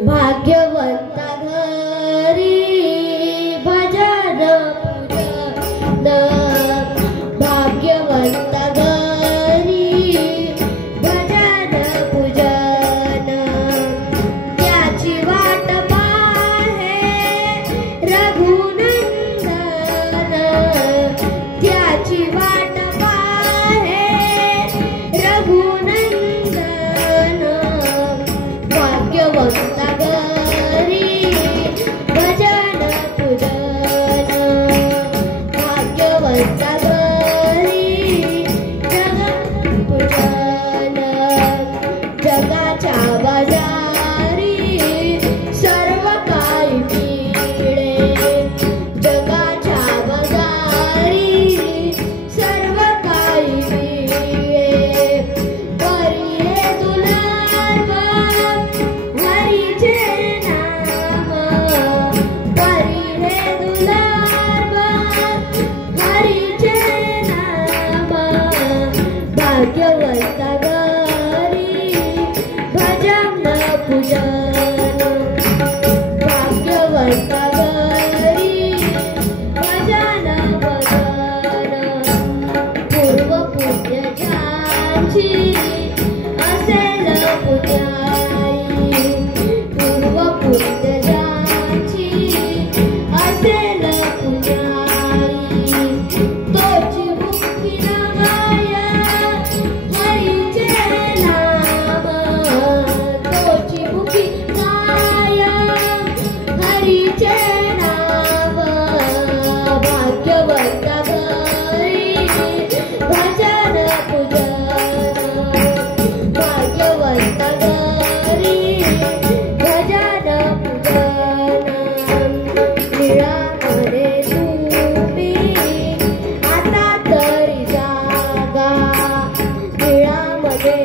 भाग्यवंता घरी भजन पूजन, भाग्यवंता घरी भजन पूजन, त्याची वाट पाहे रघुनंदन, त्याची वाट पाहे रघुनंदन, भाग्यवंता घरी भजन पूजन, भाग्यवंता घरी जगन पूजन, जगाच्या बाजारी सर्व काही मिळे, जगाच्या बाजारी सर्व काही मिळे, परी हे दुर्लभ हरीचे नाम, परी हे दुर्लभ हरीचे नाम, भाग्यवंता घरी भजन पूजन, भाग्यवंता घरी भजन भजन, पूर्व पुण्य ज्याची असेल पुण्याई, पूर्व पुण्य ज्याची असेल पुण्याई, तोची मुक्ती नवाय हरीचे नाम, तोची मुक्ती काय हरीचे नाम, भाग्यवंता घरी भजन पूजन, भाग्यवंता घरी भजन पूजन, निळामध्ये तुम्ही आता तरी जागा, निळामध्ये